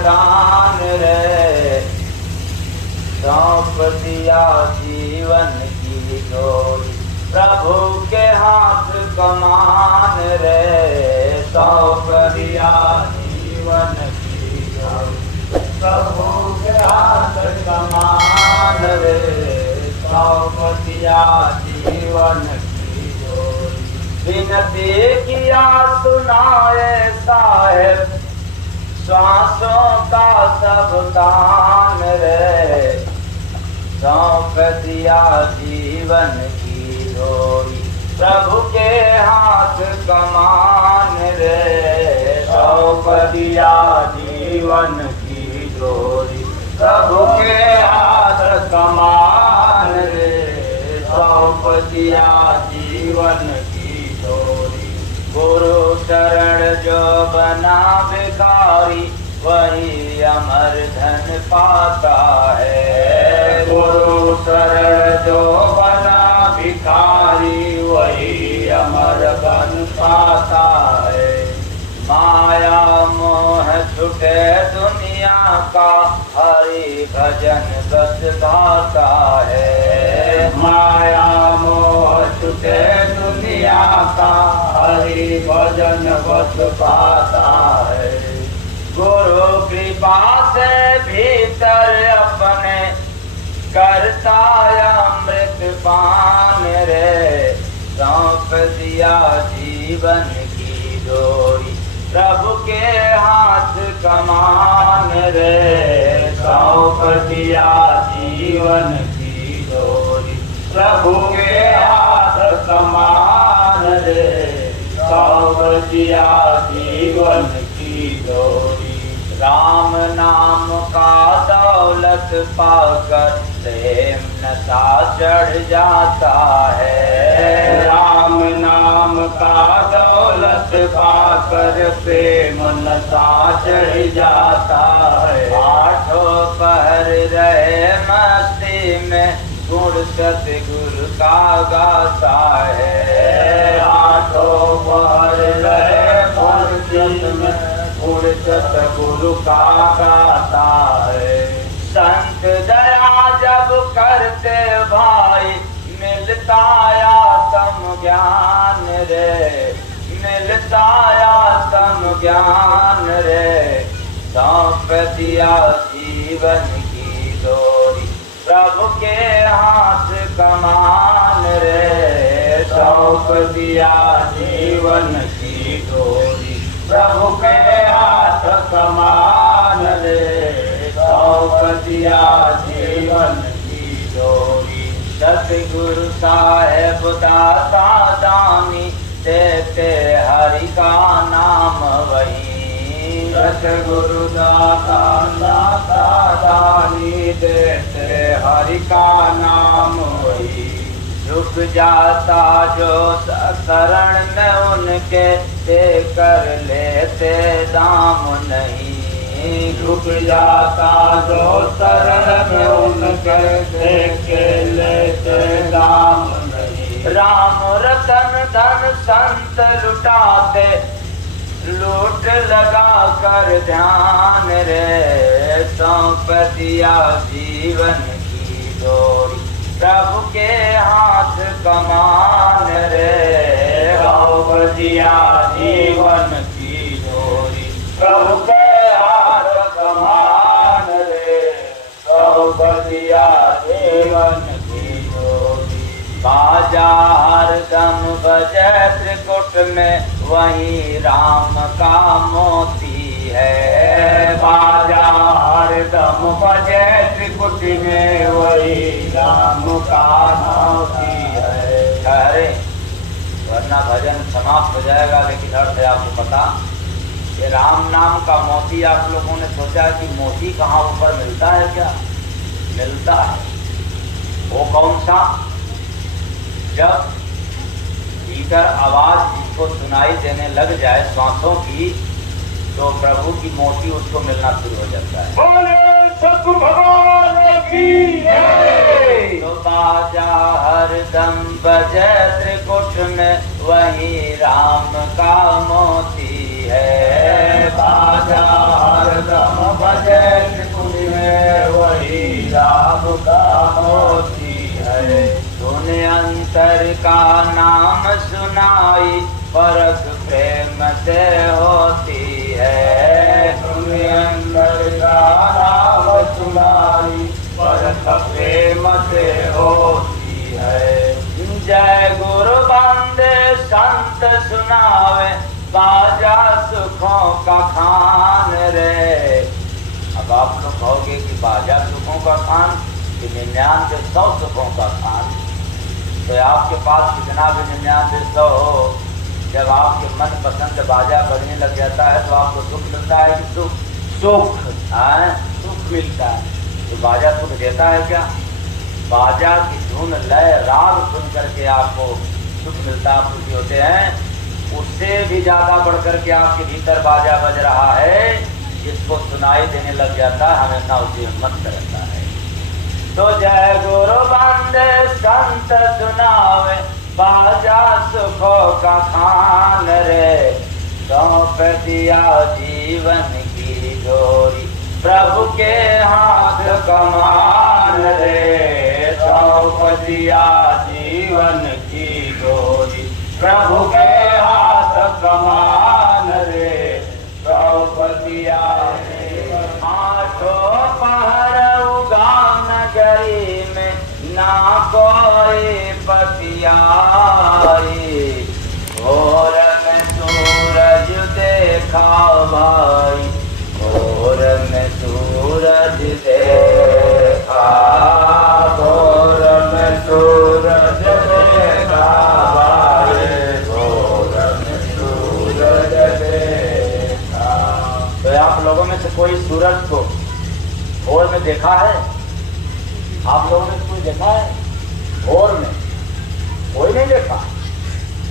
दान रे सौंप दिया जीवन की डोरी, प्रभु के हाथ कमान रे सौंप दिया जीवन की डोरी, प्रभु के हाथ कमान रे सौंप दिया जीवन की डोरी। विनती किया सुनाए साहेब श्वासों का सब दान रे सौंप दिया जीवन की डोरी, प्रभु के हाथ कमान रे सौंप दिया जीवन की डोरी, प्रभु के हाथ कमान रे सौंप दिया जीवन की डोरी। गुरु शरण जो बना भिखारी वही अमर धन पाता है, गुरु शरण जो बना भिखारी वही अमर धन पाता है। माया मोह छुटे दुनिया का हरि भजन बस गाता है, माया मोह छुटे दुनिया का हरि भजन बस पाता है। गुरु कृपा से भीतर अपने करता अमृत पान रे सौंप दिया जीवन की डोरी, प्रभु के हाथ कमान रे सौंप दिया जीवन की डोरी, प्रभु के हाथ कमान रे सौंप दिया जीवन की डोरी। राम नाम का दौलत पाकर प्रेम नशा चढ़ जाता है, राम नाम का दौलत पाकर प्रेम नशा चढ़ जाता है। आठों पहर रहे मस्ती में गुण सतगुरु का गाता है, आठों पहर रहे मस्ती में गुण सतगुरु का गाता है। संत दया जब करते भाई मिलता आत्म ज्ञान रे, मिलता आत्म ज्ञान रे सौंप दिया जीवन की डोरी, प्रभु के हाथ कमान रे सौंप दिया जीवन की डोरी, प्रभु के हाथ कमान रे सौंप दिया जीवन की डोरी। सतगुरु साहेब दाता दानी देते हरि का नाम वही, सतगुरु दाता दाता दानी देते हरि का नाम वही। झुक जाता जो शरण में उनके दे कर लेते दाम नहीं, झुक जाता जो शरण में उनके दे के लेते दाम नहीं। राम रतन धन संत लुटाते लूट लगा कर ध्यान रे सौंप दिया जीवन की डोरी, प्रभु के हाथ कमान रे सौंप दिया जीवन की डोरी, प्रभु के हाथ कमान रे सौंप दिया जीवन की डोरी। बाजा हरदम बजे त्रिकुट में वही राम का मोती है, बाजा हरदम बजे त्रिकुट में वही राम का मोती है। अरे वरना भजन समाप्त हो जाएगा, लेकिन अर्थ है आपको पता, ये राम नाम का मोती आप लोगों ने सोचा कि मोती कहाँ ऊपर मिलता है क्या? मिलता है। वो कौन सा? जब भीतर आवाज जिसको सुनाई देने लग जाए श्वासों की, तो प्रभु की मोती उसको मिलना शुरू हो जाता है। बोले सतगुरु भगवान की जय। तो बाजा हरदम बजे त्रिकुट में वही राम का मोती है, बाजा हरदम का नाम सुनाई परख प्रेम से होती है। पुण्यंकर का नाम सुनाई परख प्रेम से होती है। जय गुरु बंदे संत सुनावे बाजा सुखों का खान रे। अब आप लोग कहोगे कि बाजा सुखों का खान कि 99 सुखों का खान, तो आपके पास कितना भी 99 हो, जब आपके मन पसंद बाजा बजने लग जाता है तो आपको सुख मिलता है कि सुख सुख सुख मिलता है। तो बाजा सुख देता है क्या? बाजा की धुन लय राग सुन करके आपको सुख मिलता, आप सुखी होते हैं। उससे भी ज्यादा बढ़कर के आपके भीतर बाजा बज रहा है, जिसको सुनाई देने लग जाता है, हमेशा उसी में मस्त रहता है। तो जय गुरु बंदे संत सुनावे बाजा सुखों का खान रे। सौंप दिया जीवन की डोरी प्रभु के हाथ कमान रे। सौंप दिया जीवन की डोरी प्रभु के हाथ कमान रे। सौंप दिया आठों पहर उगान गरी में ना कोई पतियाई। भोर में सूरज देखा भाई, भोर में सूरज देखा, भोर में सूरज देखा भाई, भोर में सूरज देखा। तो आप लोगों में से कोई सूरज को भोर में देखा है? आप लोगों ने कोई देखा है भोर में? कोई नहीं देखा।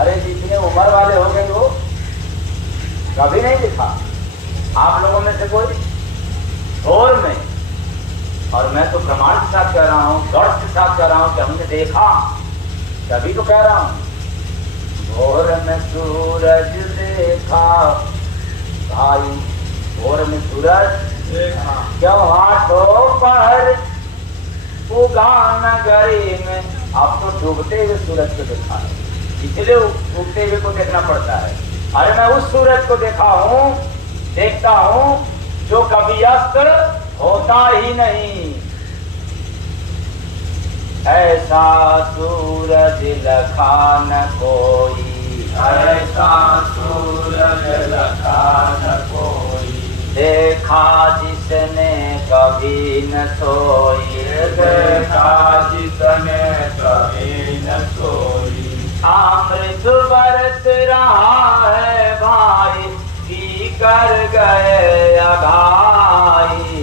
अरे जितने उम्र वाले हो गए वो कभी नहीं देखा। आप लोगों में से कोई भोर में? और मैं तो प्रमाण के साथ कह रहा हूँ, गर्व के साथ कह रहा हूँ कि हमने देखा, तभी तो कह रहा हूँ। भोर में सूरज देखा भाई, भोर में सूरज देखा। जब हाथों पर उगान गरी में, आप तो डूबते हुए सूरज को देखा है, इसलिए उगते हुए को देखना पड़ता है। अरे मैं उस सूरज को देखा हूँ, देखता हूँ जो कभी अस्त होता ही नहीं। ऐसा सूरज लखा न कोई, ऐसा सूरज लखा न कोई। देखा जिसने कभी न सोई, देखा जिसने कभी न सोई। अमृत बरस रहा है भाई, पी कर गए अघाई।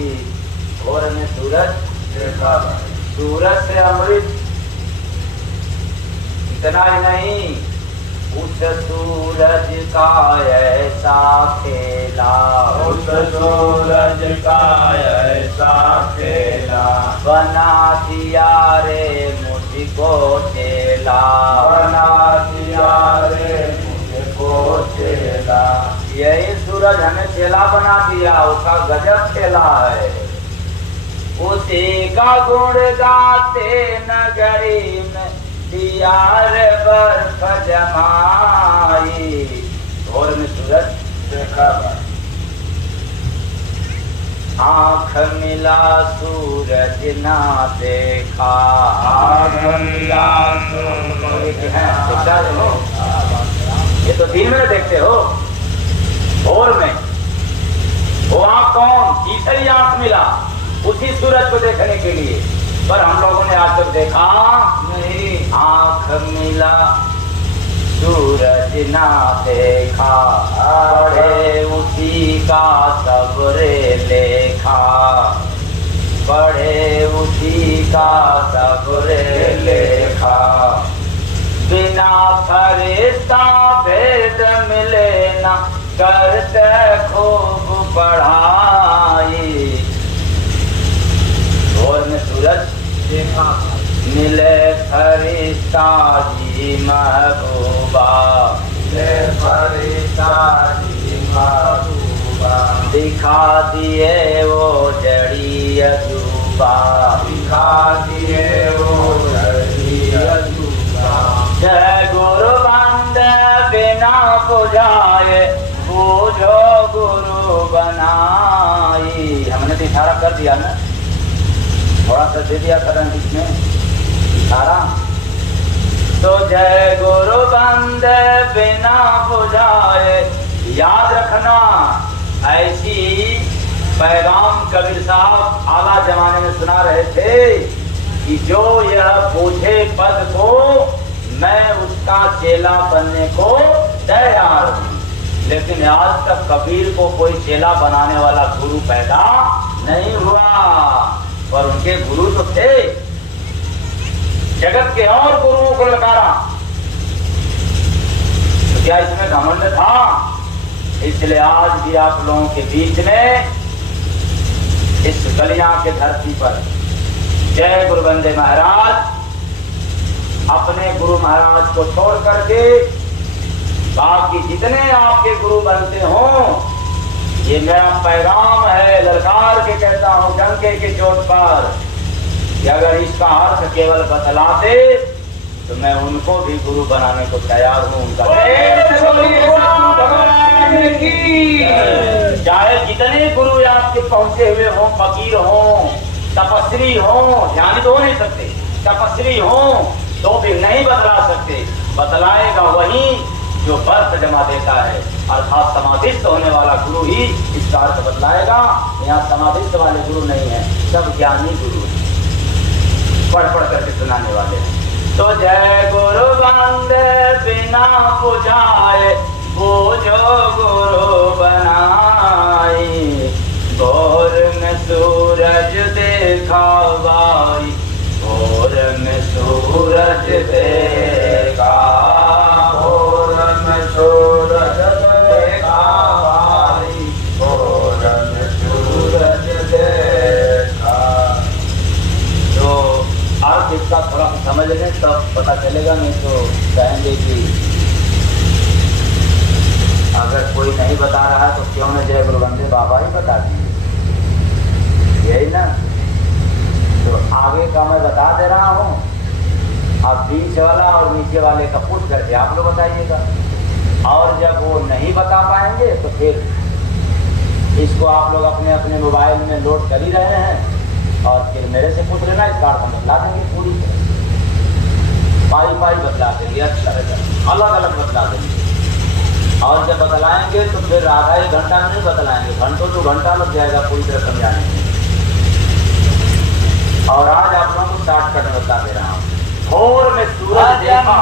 भोर में सूरज देखा सूरज से अमृत, इतना ही नहीं, उस सूरज का ऐसा खेला, उस सूरज का ऐसा खेला। बना दिया रे मुझको चेला, बना दिया रे मुझको चेला। यही सूरज हमें चेला बना दिया, उसका गजब खेला है। उसी का गुण गाते नगरी में दियार बर्फ जमाई। भोर में सूरज देखा आँख मिला सूरज ना देखा, आँख मिला सूरज है, देखा हो? ये तो दिन में देखते हो, भोर में वो आँख कौन? तीसरी आँख मिला उसी सूरज को देखने के लिए, पर हम लोगों ने आज तक देखा नहीं। आँख मिला सूरज ना देखा, पढ़े उसी का सबरे लेखा, पढ़े उसी का सबरे लेखा। बिना फरिश्ता भेद मिले ना, करते खूब पढ़ाई। भोर में सूरज देखा मिले फरिश्ता जी महबूबा, मिले फरिश्ता जी महबूबा। दिखा दिए वो जड़ी अजूबा, दिखा दिए वो जड़ी अजूबा। जय इशारा कर दिया ना, थोड़ा सा दे दिया करण बीच में इशारा। तो जय गुरु बंदे बिना बुझाए, याद रखना ऐसी पैगाम कबीर साहब आला जमाने में सुना रहे थे कि जो यह पूछे पद को मैं उसका चेला बनने को तैयार हूँ। लेकिन आज तक कबीर को कोई चेला बनाने वाला गुरु पैदा नहीं हुआ, पर उनके गुरु तो थे, जगत के और गुरुओं को ललकारा। तो क्या इसमें घमंड था? इसलिए आज भी आप लोगों के बीच में इस कलियां के धरती पर जय गुरु बंदे महाराज अपने गुरु महाराज को छोड़ करके बाकी जितने आपके गुरु बनते हों, ये मेरा पैगाम है, ललकार के कहता हूं डंके के चोट पर कि अगर इसका अर्थ केवल बतलाते तो मैं उनको भी गुरु बनाने को तैयार हूं। उनका चाहे जितने गुरु आपके पहुंचे हुए हों, फकीर हों, तपस्वी हों, ध्यानित हो नहीं सकते, तपस्वी हों तो भी नहीं बतला सकते। बतलाएगा वही जो बर्फ जमा देता है, अर्थात समाधिस्थ होने वाला गुरु ही इसका अर्थ बतलाएगा। यहाँ समाधिस्थ वाले गुरु नहीं है, सब ज्ञानी गुरु है, पढ़ पढ़ करके सुनाने वाले हैं। तो जय गुरु बंदे बिना बुझाए, बूझो गुरु बनाई, भोर में सूरज देखा भाई, भोर में सूरज देखा, भोर में सूरज देखा भाई, भोर में सूरज देखा। तो अर्थ इसका थोड़ा समझ लें तब पता चलेगा, नहीं तो कहेंगे कि अगर कोई नहीं बता रहा है तो क्यों न जय गुरु बंदे बाबा ही बता दिए, यही ना। तो आगे का मैं बता दे रहा हूँ, अब बीच वाला और नीचे वाले का पूछ करके आप लोग बताइएगा। और जब वो नहीं बता पाएंगे तो फिर इसको आप लोग अपने अपने मोबाइल में लोड कर ही रहे हैं, और फिर मेरे से पूछ लेना, इस बार हम बतला देंगे पूरी तरह, पाई पाई बतला देंगे, अच्छा अलग अलग बतला देंगे। और जब बतलाएंगे तो फिर आधा एक घंटा में नहीं बतलाएंगे, घंटों 2 घंटा लग जाएगा पूरी तरह समझाने में। और आज आप लोगों को स्टार्ट करने बता दे रहा हूँ। भोर में सूरज देखा,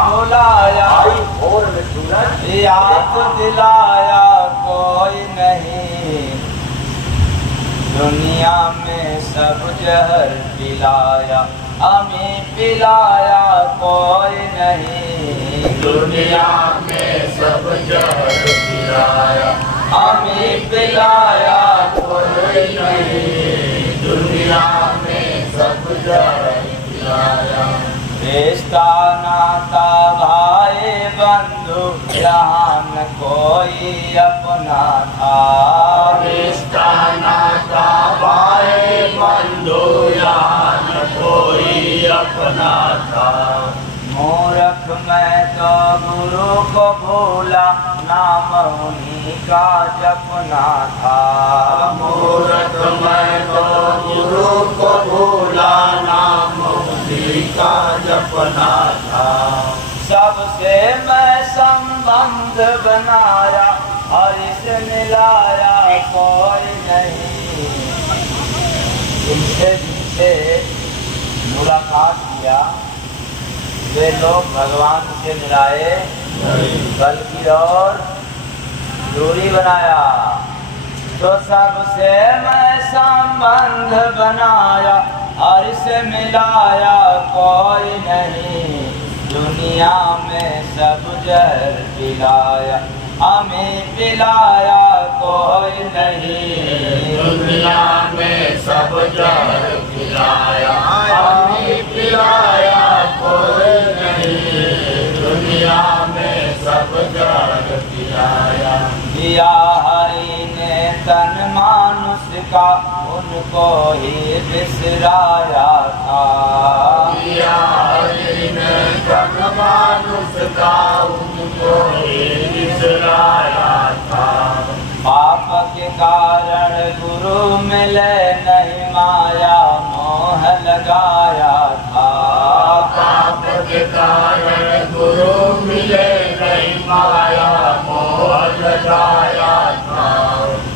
भाई भोर में सूरज याद दिलाया कोई नहीं, दुनिया में सब जहर पिलाया, हमें पिलाया कोई नहीं, दुनिया में सब जहर पिलाया, हमें पिलाया कोई नहीं, दुनिया में सब जहर पिलाया। रिश्ता नाता भाई बंधु यहाँ न कोई अपना था, रिश्ता नाता भाई बंधु यहाँ न कोई अपना था। मूर्ख मैं तो गुरु को भूला, नाम उन्हीं का जपना था, मूर्ख मैं तो गुरु को भूला, नाम उन्हीं का जपना था। सबसे मैं संबंध बनाया, और इसे मिलाया कोई नहीं, इनसे जिनसे मुलाकात किया वे लोग भगवान से मिलाए, बल्कि और दूरी बनाया। तो सबसे मैं संबंध बनाया, और इसे मिलाया कोई नहीं, दुनिया में सब जहर पिलाया, हमें पिलाया कोई नहीं, दुनिया में सब जहर पिलाया, हमें पिलाया कोई नहीं, दुनिया में सब जहर पिलाया। दिया हरि ने तन मानुष का, उनको ही बिसराया था, दिया हरि ने तन मानुष का, उनको ही बिसराया था। पाप के कारण गुरु मिले नहीं, माया मोह लगाया था। पाप के कारण गुरु मिले नहीं, माया मोह लगाया था।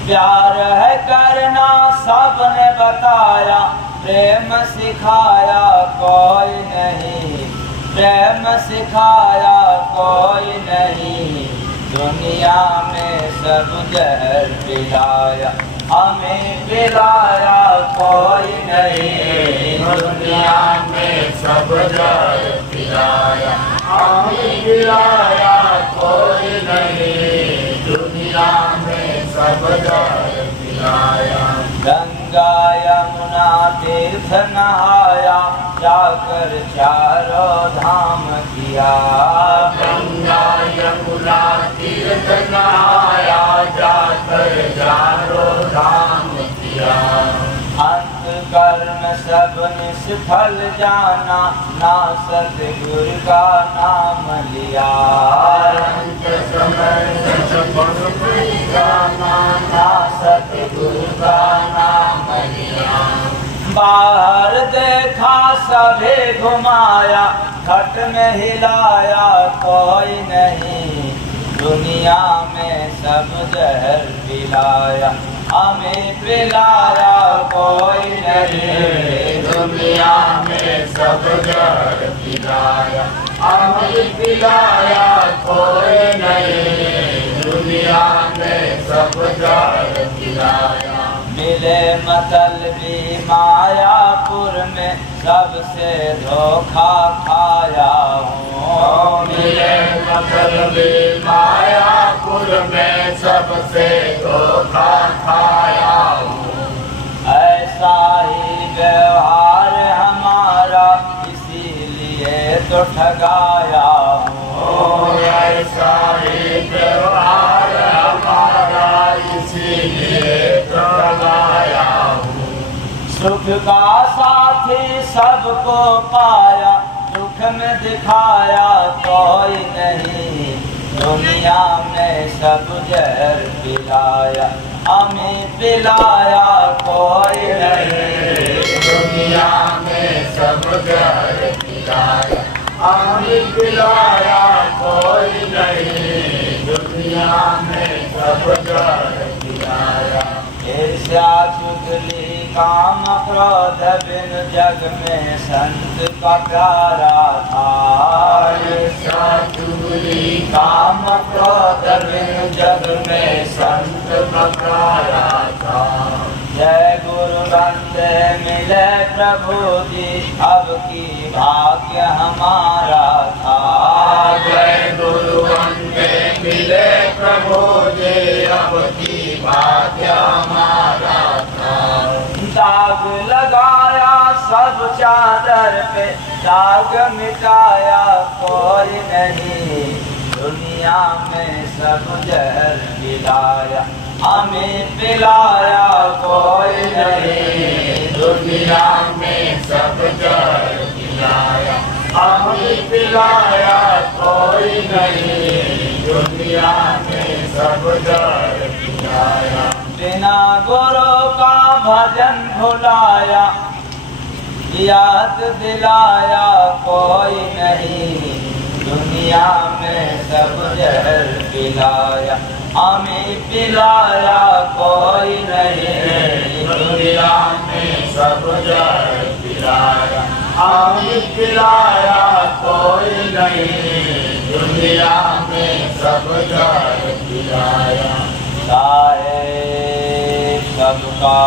प्यार है करना सबने बताया, प्रेम सिखाया कोई नहीं, प्रेम सिखाया कोई नहीं। दुनिया में सब जहर पिलाया, हमें पिलाया कोई नहीं। दुनिया में सब जहर पिलाया, हमें पिलाया कोई नहीं। दुनिया में सब जहर पिलाया। गंगा यमुना तीर्थ नहाया, जाकर चारों धाम किया। गंगा यमुना तीर्थ नहाया, जाकर चारों धाम किया। अंत कर्म सब निष्फल जाना, ना सतगुरु का नाम लिया। अंत समय सतगुरु का नाम, ना सतगुरु का नाम लिया। बाहर देखा सभी घुमाया, खट में हिलाया कोई नहीं। दुनिया में सब जहर पिलाया, हमें पिलाया कोई नहीं। दुनिया में सब जहर पिलाया, हमें पिलाया कोई नहीं। दुनिया में सब जहर पिलाया। मिले मतलबी मायापुर में, सबसे धोखा खाया हूँ। मिले मतलबी मायापुर में, सबसे धोखा खाया हूँ। ऐसा ही व्यवहार हमारा, इसीलिए तो ठगाया हूँ। ऐसा ही व्यवहार हमारा, इसीलिए तो लगाया हूँ। सुख का साथी सबको पाया, दुख में दिखाया कोई नहीं। दुनिया में सब जहर पिलाया, हमें पिलाया कोई नहीं। दुनिया में सब जहर पिलाया, हमें पिलाया कोई नहीं। दुनिया में सब जहर पिलाया। ईर्ष्या चुगली काम क्रोध बिन, जग में संत का प्यारा था। ईर्ष्या चुगली काम क्रोध बिन, जग में संत पकाया था। जय गुरु बंदे मिले प्रभु जी, अब की भाग्य हमारा था। जय गुरु वंदे मिले प्रभु जी, अब की भाग्य हमारा था। दाग लगाया सब चादर पे, दाग मिटाया कोई नहीं। दुनिया में सब जहर पिलाया, हमें पिलाया कोई नहीं। दुनिया में सब जहर पिलाया, हमें पिलाया कोई नहीं। दुनिया में सब जहर पिलाया। बिना गुरु का भजन भुलाया, याद दिलाया कोई नहीं। दुनिया में सब जहर पिलाया, हमें पिलाया कोई नहीं। दुनिया में सब जहर पिलाया, हमें पिलाया कोई नहीं। दुनिया में सब जहर पिलाया। साहे सबका